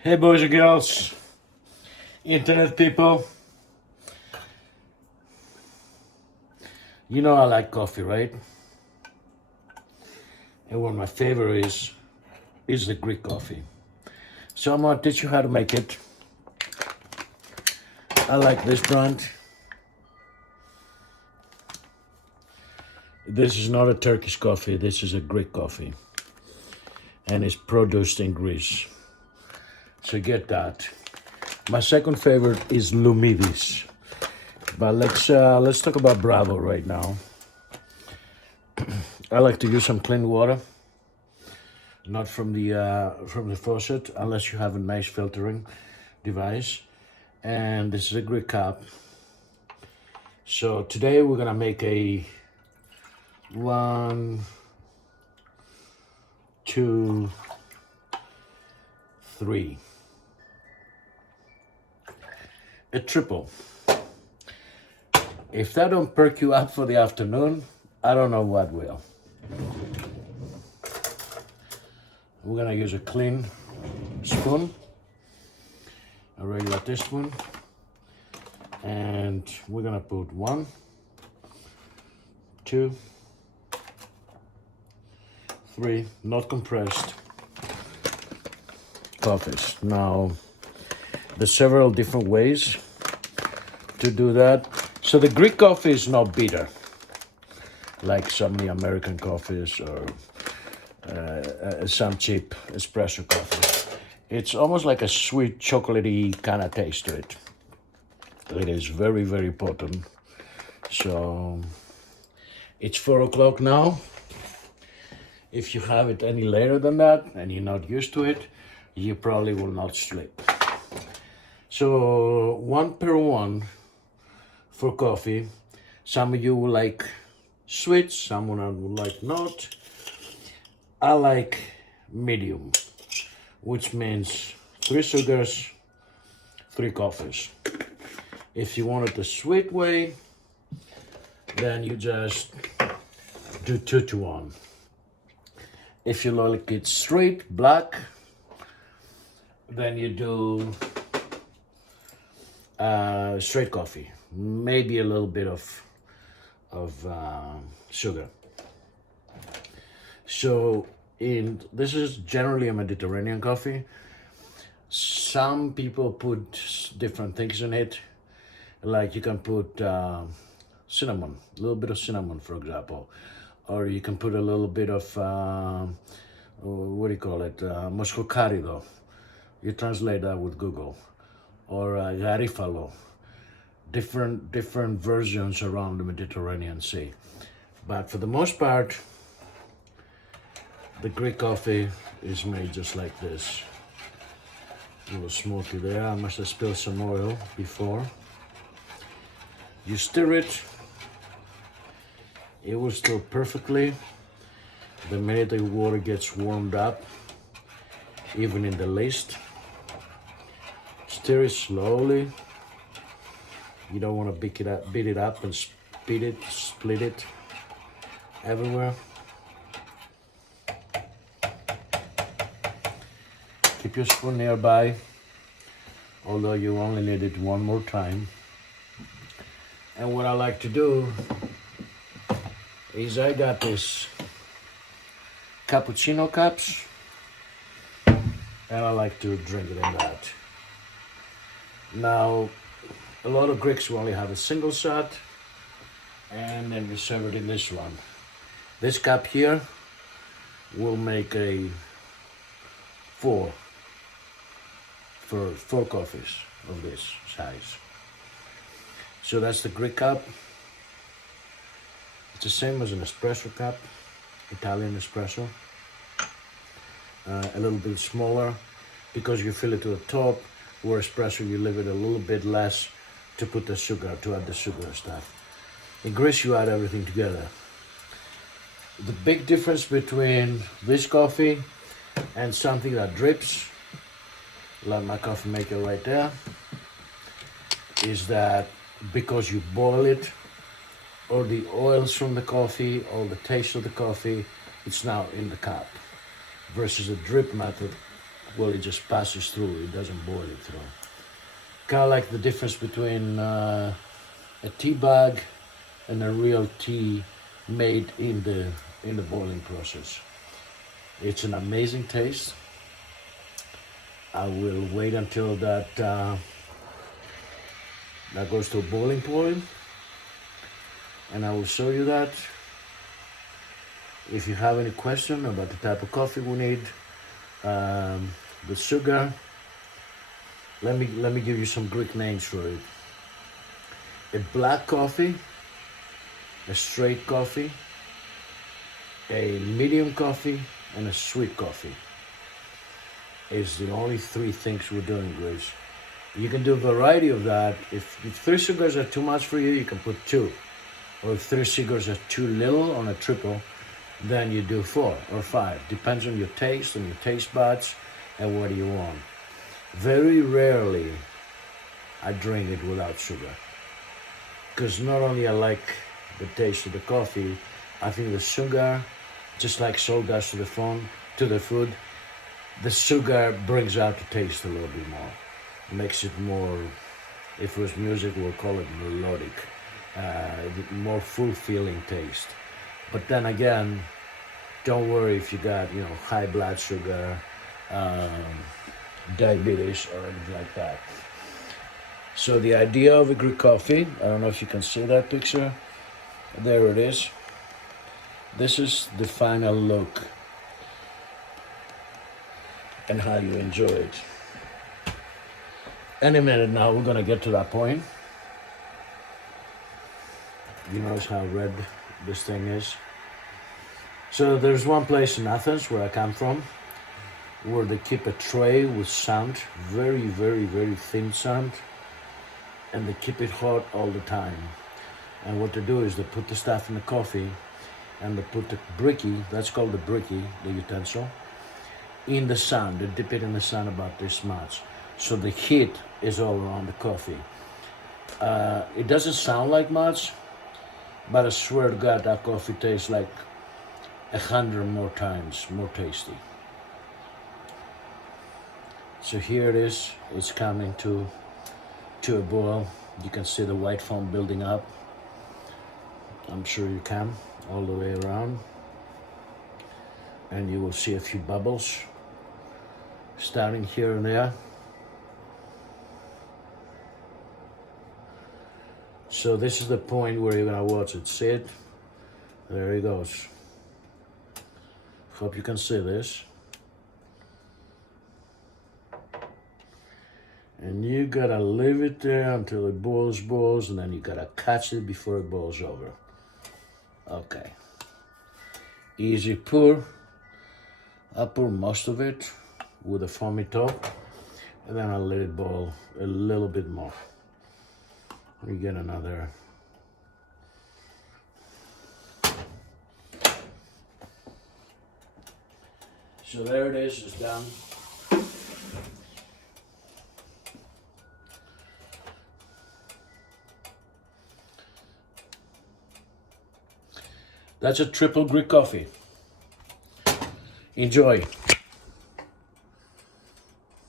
Hey boys and girls, internet people, you know I like coffee, right? And one of my favorite is the Greek coffee. So I'm gonna teach you how to make it. I like this brand. This is not a Turkish coffee, this is a Greek coffee. And it's produced in Greece. So get that. My second favorite is Lumidis. But let's talk about Bravo right now. I like to use some clean water, not from the faucet, unless you have a nice filtering device. And this is a Greek cup. So today we're gonna make a 1, 2, 3, a triple. If that don't perk you up for the afternoon, I don't know what will. We're gonna use a clean spoon, a regular teaspoon, and we're gonna put 1, 2, 3, not compressed, coffees. Now, there's several different ways to do that. So the Greek coffee is not bitter, like some of the American coffees or some cheap espresso coffee. It's almost like a sweet chocolatey kind of taste to it. It is very, very potent. So it's 4 o'clock now. If you have it any later than that and you're not used to it, you probably will not sleep. So 1 per 1 for coffee. Some of you will like sweet, someone will like not. I like medium, which means 3 sugars, 3 coffees. If you want it the sweet way, then you just do 2 to 1. If you like it straight, black, then you do straight coffee, maybe a little bit of sugar. So this is generally a Mediterranean coffee. Some people put different things in it, like you can put cinnamon, a little bit of cinnamon, for example, or you can put a little bit of what do you call it, moscocarido. You translate that with Google, or garifalo. Different versions around the Mediterranean Sea, but for the most part, the Greek coffee is made just like this. A little smoky there. I must have spilled some oil before. You stir it. It will stir perfectly. The minute the water gets warmed up, even in the least, stir it slowly. You don't want to beat it up and split it everywhere. Keep your spoon nearby, although you only need it 1 more time. And what I like to do is I got this cappuccino cups, and I like to drink it in that. Now, a lot of Greeks will only have a single shot, and then we serve it in this one. This cup here will make a 4 for 4 coffees of this size. So that's the Greek cup. It's the same as an espresso cup, Italian espresso. A little bit smaller because you fill it to the top, where espresso you leave it a little bit less to put the sugar, to add the sugar and stuff. In Greece you add everything together. The big difference between this coffee and something that drips, like my coffee maker right there, is that because you boil it, all the oils from the coffee, all the taste of the coffee, it's now in the cup, versus a drip method Well, it just passes through, it doesn't boil it through. Kind of like the difference between a tea bag and a real tea made in the boiling process. It's an amazing taste. I will wait until that goes to a boiling point, and I will show you that. If you have any question about the type of coffee we need, the sugar, let me give you some Greek names for it. A black coffee, a straight coffee, a medium coffee, and a sweet coffee. Is the only three things we do in Greece. You can do a variety of that. If 3 sugars are too much for you, you can put 2. Or if 3 sugars are too little on a triple, then you do 4 or 5. Depends on your taste and your taste buds and what you want. Very rarely I drink it without sugar. Because not only I like the taste of the coffee, I think the sugar, just like salt does to the food, the sugar brings out the taste a little bit more. Makes it more, if it was music, we'll call it melodic, more full-feeling taste. But then again, don't worry if you got, high blood sugar, diabetes, or anything like that. So the idea of a Greek coffee, I don't know if you can see that picture. There it is. This is the final look and how you enjoy it. Any minute now, we're gonna get to that point. You notice how red this thing is. So there's one place in Athens where I come from where they keep a tray with sand, very, very, very thin sand, and they keep it hot all the time. And what they do is they put the stuff in the coffee and they put the bricky, that's called the bricky, the utensil, in the sun. They dip it in the sun about this much. So the heat is all around the coffee. It doesn't sound like much, but I swear to God, that coffee tastes like 100 more times more tasty. So here it is, it's coming to a boil. You can see the white foam building up. I'm sure you can, all the way around. And you will see a few bubbles starting here and there. So this is the point where you're gonna watch it. See it? There it goes. Hope you can see this. And you gotta leave it there until it boils, and then you gotta catch it before it boils over. Okay. Easy pour. I'll pour most of it with a foamy top, and then I'll let it boil a little bit more. We get another. So there it is, it's done. That's a triple Greek coffee. Enjoy.